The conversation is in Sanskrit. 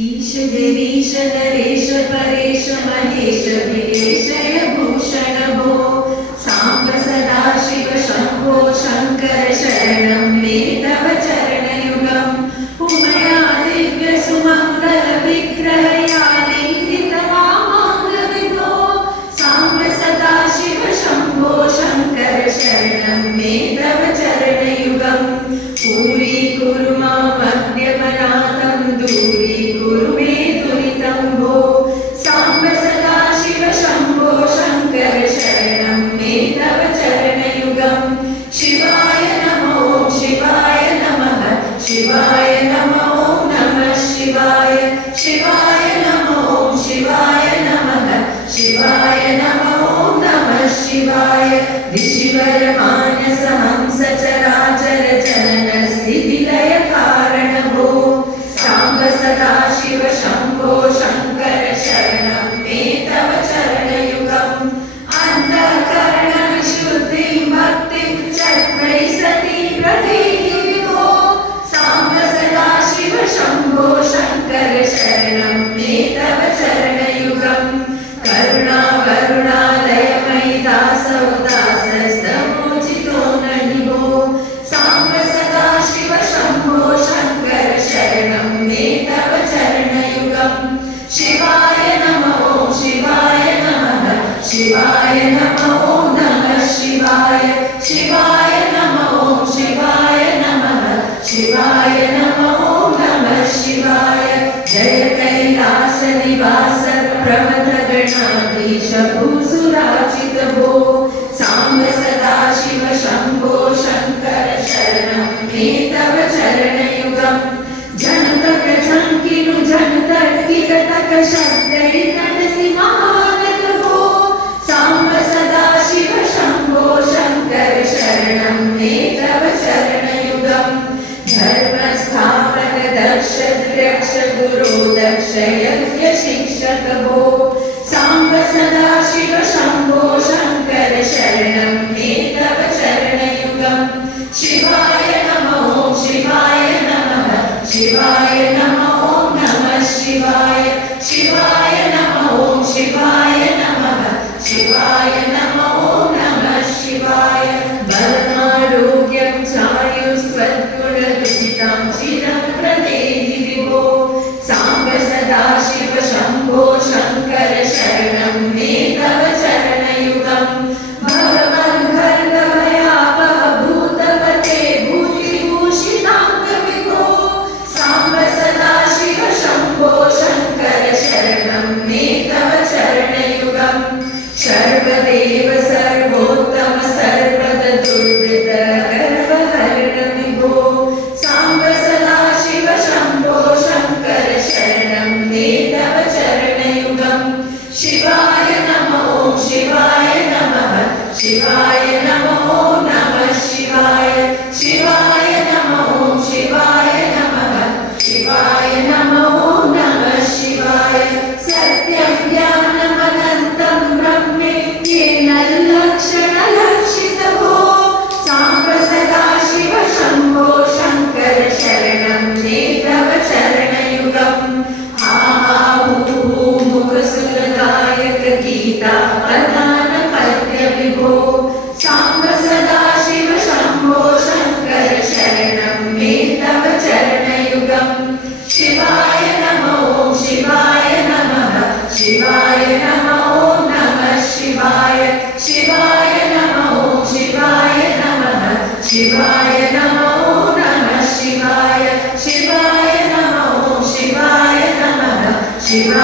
ईश गिरीश नरेश परेश महेश वीरेशय भूषण भो सांब सदा शिव शंभो शंकर शरणं मे तव चरणयुगम् उमया दिव्य सुमंगल विग्रहयालिंगित वामांगविभो सांब सदा शिव शंभो शंकर शरणं मे तव चरणयुगम् पूरी कुरु मां मध्यमनाथं दूरी कुरु मे दुरितं भो सांब सदा शिव शंभो शंकर शरणं मे तव चरणयुगम् शिवाय नमो शिवाय नमः शिवाय नमो नमः शिवाय शिवाय नमो शिवाय नमः शिवाय नमो नमः शिवाय ऋषिवर मानस हंस चराचर जनन स्थितिलय कारण भो सांब सदा शिव शंभो शंकर शरणं मे तव चरणयुगम् अंतःकरण विशुद्धिं भक्तिं चक्रै सती प्रदेहि विभो सांब सदा शिव शंभो शंकर शरणं मे तव चरणयुगम् करुणा करुणालयमयि दासौ दासस्तमोचितो नहि भो सांब सदा शिव शंभो शंकर शरणं मे तव चरणयुगम् शिवाय नमो शिवाय नमः शिवाय नमो नमः शिवाय शिवाय नमो शिवाय नमः शिवाय नमो नमः शिवाय जय कैलास निवास प्रमथ गणाधीश भूसुराचित भो सांब सदा शिव शंभो शंकर शरणं मे तव चरणयुगम् जनतक झंकिनु जनतर्कितक शब्दै नटसि महानत भो सांब सदा शिव शंभो शंकर शरणं मे तव चरणयुगम् धर्म स्थापन दक्ष द्रक्ष गुरु दक्ष यज्ञ शिक्षक भो सांब सदा शिव शंभो शंकर शरणं मे तव चरणयुगम् शिवाय नमो शिवाय नमः शिवाय नमो नमः शिवाय शिवाय नमो शिवाय नमः शिवाय नमो नमः शिवाय बलमारोग्यं चायुस्त्वद्गुणरुचितं चिरं प्रदेहि विभो सांब सदा शिव शंभो शंकर शरणं मे तव चरणयुगम् भगवद्भर्गभयापः भूतपते भूतिभूषिताङ्ग विभो सांब सदा शिव शंभो शंकर शरणं मे तव चरणयुगम् सर्वदेव सर्वोत्तम सर्वद दुर्वृत गर्वहरण विभो सांब सदा शिव शंभो शंकर शरणं मे तव चरणयुगम् शिवाय नमो शिवाय नमः शिवाय नमो नमः शिवाय शिवाय नमो शिवाय नमः शिवाय नमो नमः शिवाय सत्यं ज्ञानमनन्तं ब्रह्मेत्येन लक्षणलक्षित भो सांब सदा शिव शंभो शंकर शरणं मे तव चरणयुगम् मुखसुरदायक गीता प्रधान पद्य विभो सांब सदा शिव शंभो शंकर शरणं मे तव चरणयुगम् शिवाय नमो शिवाय नमः शिवाय नमो नमः शिवाय शिवाय नमो शिवाय नमः शिवाय नमो नमः शिवाय शिवाय नमो शिवाय नमः शिवाय